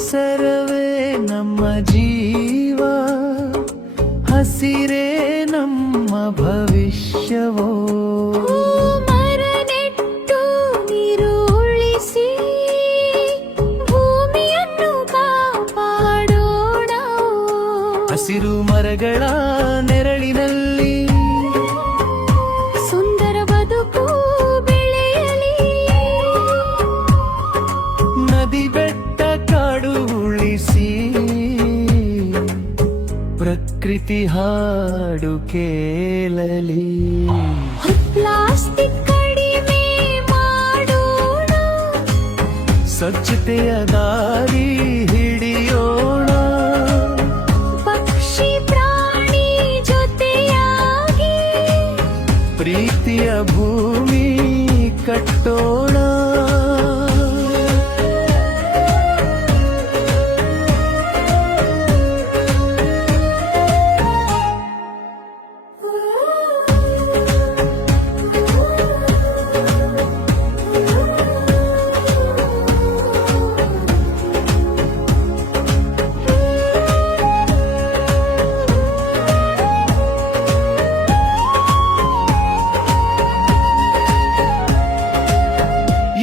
ಪರಿಸರವೇ ನಮ್ಮ ಜೀವ, ಹಸಿರೇ ನಮ್ಮ ಭವಿಷ್ಯವೋ. ಮರ ನೆಟ್ಟು ನೀರು ಉಳಿಸಿ ಭೂಮಿಯನ್ನು ಕಾಪಾಡೋಣ. ಹಸಿರು ಮರಗಳ ನೆರಳಿನಲ್ಲಿ ಸುಂದರ ಬದುಕು ಬೆಳೆಯಲಿ. ನದಿ ಬೆಟ್ಟ ಕಾಡು ಉಳಿಸಿ ಪ್ರಕೃತಿ ಹಾಡು ಕೇಳಲಿ. ಪ್ಲಾಸ್ಟಿಕ್ ಕಡಿಮೆ ಮಾಡೋಣ, ಸ್ವಚ್ಛತೆಯ ದಾರಿ ಹಿಡಿಯೋಣ. ಪಕ್ಷಿ ಪ್ರಾಣಿ ಜೊತೆಯಾಗಿ ಪ್ರೀತಿಯ ಭೂಮಿ ಕಟ್ಟೋಣ.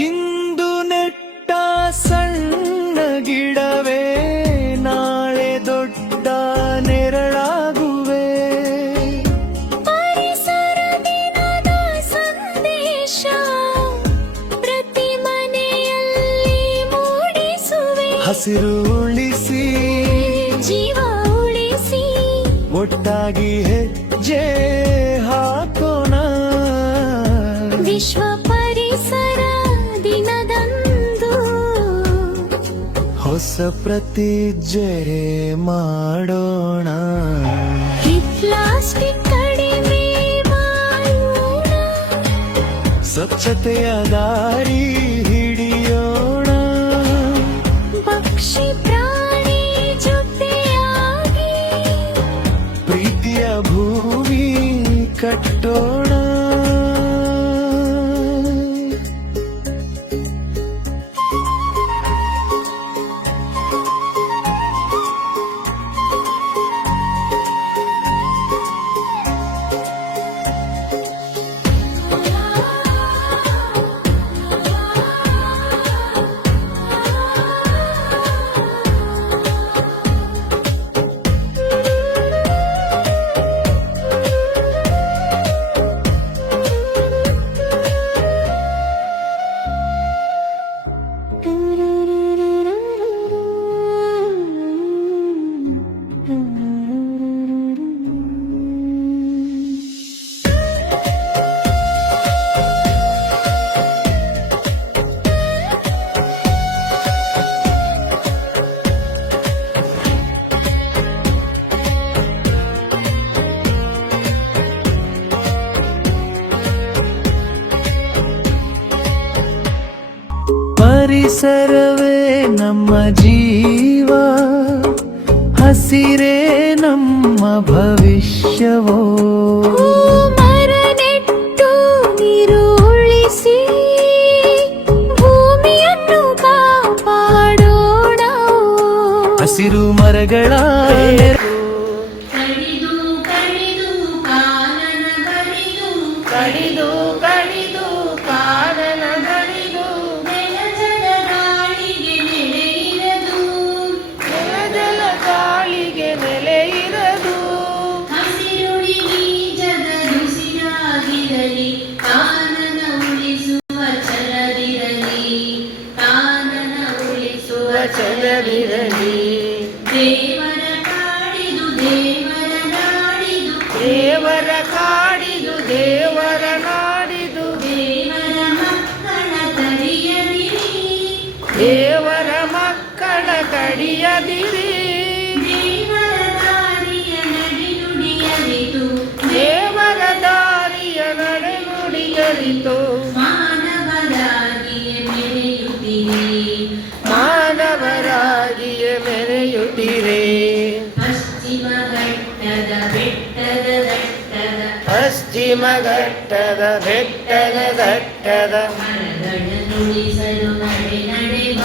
ಇಂದು ನೆಟ್ಟ ಸಣ್ಣ ಗಿಡವೇ ನಾಳೆ ದೊಡ್ಡ ನೆರಳಾಗುವೆ. ಪರಿಸರ ದಿನದ ಸಂದೇಶ ಪ್ರತಿ ಮನೆಯಲ್ಲಿ ಮೂಡಿಸುವೆ. ಹಸಿರು ಉಳಿಸಿ ಜೀವ ಉಳಿಸಿ ಒಟ್ಟಾಗಿ ಹೆಜ್ಜೆ ಹಾಕೋಣ. ವಿಶ್ವ ಪರಿಸರ ದಿನದಂದು ಹೊಸ ಪ್ರತಿಜ್ಞೆ ಮಾಡೋಣ. ಈ ಪ್ಲಾಸ್ಟಿಕ್ ಕಡಿಮೆ ಮಾಡೋಣ, ಸ್ವಚ್ಛತೆಯ ದಾರಿ ಹಿಡಿಯೋಣ. ಪಕ್ಷಿ ಪ್ರಾಣಿ ಜೊತೆಯಾಗಿ ಪ್ರೀತಿಯ ಭೂಮಿ ಕಟ್ಟೋಣ. ಪರಿಸರವೇ ನಮ್ಮ ಜೀವ, ಹಸಿರೇ ನಮ್ಮ ಭವಿಷ್ಯವೋ. ಮರ ನೆಟ್ಟು ನೀರು ಉಳಿಸಿ ಭೂಮಿಯನ್ನು ಕಾಪಾಡೋಣ. ಹಸಿರು ಮರಗಳ ಕಡಿದು ಕಡಿದು ಕಾನನ ಬಡಿದು ಕಡಿದು ಕಡಿದು ಕಾನನ ಬಡಿದು ನೆಲಜಲ ಗಾಳಿಗೆ ನೆಲೆಯಿರದು. ನೆಲಜಲ ಗಾಳಿಗೆ ನೆಲೆ ಇರದು. ಹಸಿರುಳಿ ಬೀಜದ ರುಸಿಯಾಗಿರಲಿ, ಕಾನನ ಉಳಿಸುವ ಛಲವಿರಲಿ, ಕಾನನ ಉಳಿಸುವ ಛಲವಿರಲಿ. ದೇವರ ಕಾಡಿದು ದೇವರ ನಾಡಿದು, ದೇವರ ಕಾಡಿದು ದೇವರ ನಾಡಿದು. ದೇವರ ಮಕ್ಕಳ ಕಡಿಯದಿರಿ, ದೇವರ ಮಕ್ಕಳ ಕಡಿಯದಿರಿ. ದೇವರ ದಾರಿಯ ನಡೆನುಡಿಯರಿತು, ದೇವರ ದಾರಿಯ ನಡೆನುಡಿಯರಿತು. ಮಾನವರಾಗಿಯೇ ಮೆರೆಯುತ್ತಿರಿ, ಮಾನವರಾಗಿಯೇ ಮೆರೆಯುತ್ತಿರೆ. ಪಶ್ಚಿಮ ಘಟ್ಟದ ಬೆಟ್ಟದ ದಟ್ಟದ ಪಶ್ಚಿಮ ಘಟ್ಟದ ಬೆಟ್ಟದ ದಟ್ಟದ ಮರಗಳನ್ನು ಉಳಿಸಲು ನಡೆ ನಡೆವ,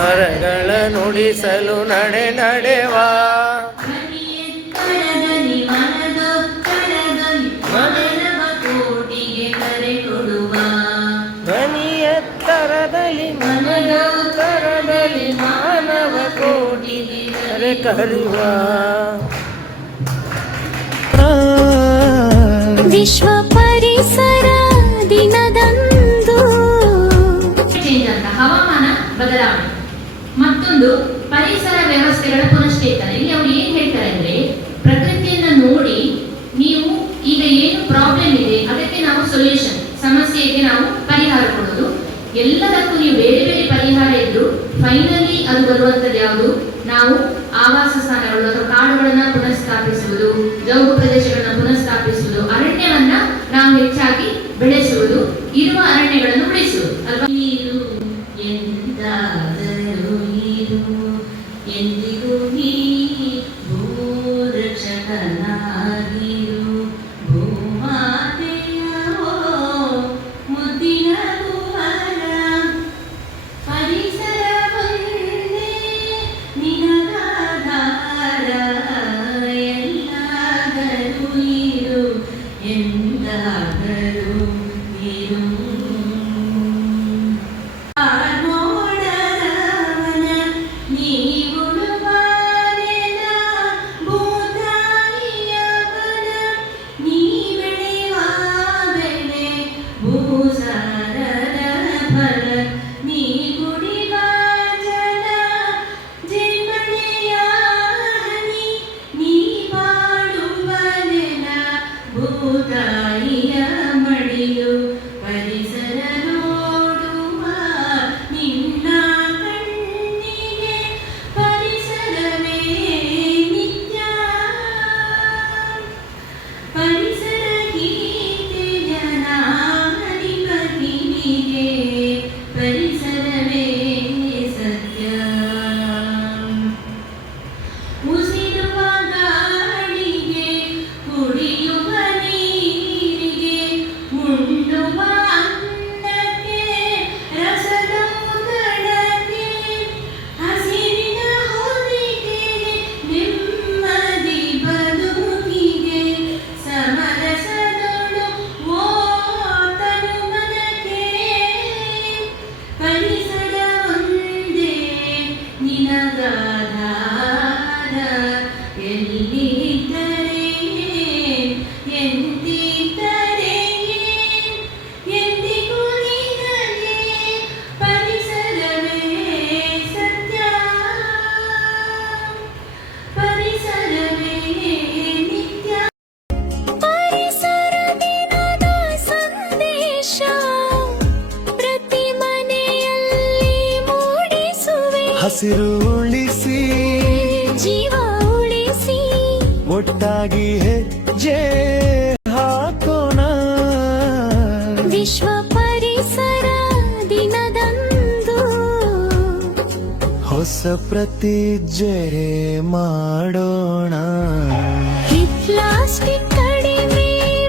ಮರಗಳ ನುಡಿಸಲು ನಡೆವಾ ಧ್ವನಿ ಎತ್ತರದಲ್ಲಿ ಮನದೊತ್ತರದಲ್ಲಿ ಮಾನವ ಕೋಟಿಗೆ ಕರೆ ಕೊಡುವ ಧ್ವನಿ ಎತ್ತರದಲ್ಲಿ ಮನದೊತ್ತರದಲ್ಲಿ ಮಾನವ ಕೋಟಿಗೆ ಕರೆಯುವ ವಿಶ್ವ ಪರಿಸರ ದಿನದಂದು ಚೇಂಜ್ ಅಂತ ಹವಾಮಾನ ಬದಲಾವಣೆ. ಮತ್ತೊಂದು ಪರಿಸರ ವ್ಯವಸ್ಥೆಗಳ ಪುನಶ್ಚೇತನ. ಇಲ್ಲಿ ಅವ್ರು ಏನ್ ಹೇಳ್ತಾರೆ ಅಂದ್ರೆ, ಪ್ರಕೃತಿಯನ್ನ ನೋಡಿ ನೀವು ಈಗ ಏನು ಪ್ರಾಬ್ಲಮ್ ಇದೆ ಅದಕ್ಕೆ ನಾವು ಸೊಲ್ಯೂಷನ್, ಸಮಸ್ಯೆಗೆ ನಾವು ಪರಿಹಾರ ಕೊಡೋದು. ಎಲ್ಲದಕ್ಕೂ ನೀವು ಬೇರೆ ಬೇರೆ ಪರಿಹಾರ ಇದ್ರು ಫೈನಲಿ ಅದು ಬರುವಂತದ್ದು ಯಾವುದು? ನಾವು ಆವಾಸ ಸ್ಥಾನಗಳು ಅಥವಾ ಕಾಡುಗಳನ್ನ ಪುನಃಸ್ಥಾಪಿಸುವುದು, ಜೌಗು ಪ್ರದೇಶಗಳನ್ನ ಪುನಃಸ್ಥಾಪಿಸುವುದು, ಅರಣ್ಯವನ್ನ ನಾವು ಹೆಚ್ಚಾಗಿ ಬೆಳೆಸುವುದು, ಇರುವ ಅರಣ್ಯಗಳನ್ನು ಉಳಿಸುವುದು ಅಲ್ವಾ? ನೀರು ಎಂದಾದರೂ ನೀರು ಎಂದಿಗೂ ನೀ ಭೂರಕ್ಷಕನಾಗಿರು. ಭೂಮಾತೆಯ ಮುದ್ದಿನ ಕುವರ ಪರಿಸರ ಒಂದೇ ನಿನಗಾಧಾರ. ಎಲ್ಲಾದರೂ ಇರು ಎಂದಾದರೂ ಇರು. ನೋಡದವನ ನೀವುಳುವಾನೆನ ಭೂತಾಯಿಯವನ ನೀ ಬೆಳೆಯುವ ಬೆಳೆ ಭೂಸಾರದ ಫಲ. ನೀ ಕುಡಿವ ಜಲ ಜೀವನೆಯ ಹನಿ, ನೀ ಬಾಳುವ ನೆಲ ಭೂತಾಯಿಯ ಮಡಿಲು. ಪರಿಸರ ನೋಡುವ ನಿನ್ನ ಕಣ್ಣಿಗೆ ಪರಿಸರವೇ ನಿತ್ಯ. ಪರಿಸರ ಗೀತೆಯ ನಾಡಿಗೆ ಪರಿಸರವೇ ಸತ್ಯ. ಉಸಿರುವ ಗಾಳಿಗೆ ಕುಡಿಯುವ ನೀರಿಗೆ ಉಣ್ಣುವ ಅನ್ನಕ್ಕೆ ರಸದೌತಣಕ್ಕೆ ಹಸಿರಿನ ಹೊದಿಕೆಗೆ ನೆಮ್ಮದಿ ಬದುಕಿಗೆ ಸಮರಸದೊಳು ಓ ತನುಮನಕ್ಕೆ. ಪರಿಸರ ಒಂದೇ ನಿನಗಾಧಾರ. ಎಲ್ಲಿದ್ದರೆ ಎಂದಿದ್ದರೆ ಎಂದಿಗೂ ನಿನಗೆ ಪರಿಸರವೇ ಸತ್ಯ. ಪರಿಸರವೇ ನಿತ್ಯ. ಪರಿಸರ ದಿನದ ಸಂದೇಶ ಪ್ರತಿ ಮನೆಯಲ್ಲಿ ಮೂಡಿಸುವೆ. ಹಸಿರು ಉಳಿಸಿ ಜೀವ ಉಳಿಸಿ ಒಟ್ಟಾಗಿ ಹೆಜ್ಜೆ ಹಾಕೋಣ. ವಿಶ್ವ ಪರಿಸರ ದಿನದಂದು ಹೊಸ ಪ್ರತಿಜ್ಞೆ ಮಾಡೋಣ. ಪ್ಲಾಸ್ಟಿಕ್ ಕಡಿಮೆ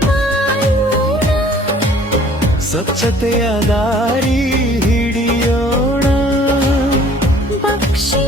ಮಾಡೋಣ. ಸ್ವಚ್ಛತೆಯ ದಾರಿ ಹಿಡಿಯೋಣ. ಪಕ್ಷಿ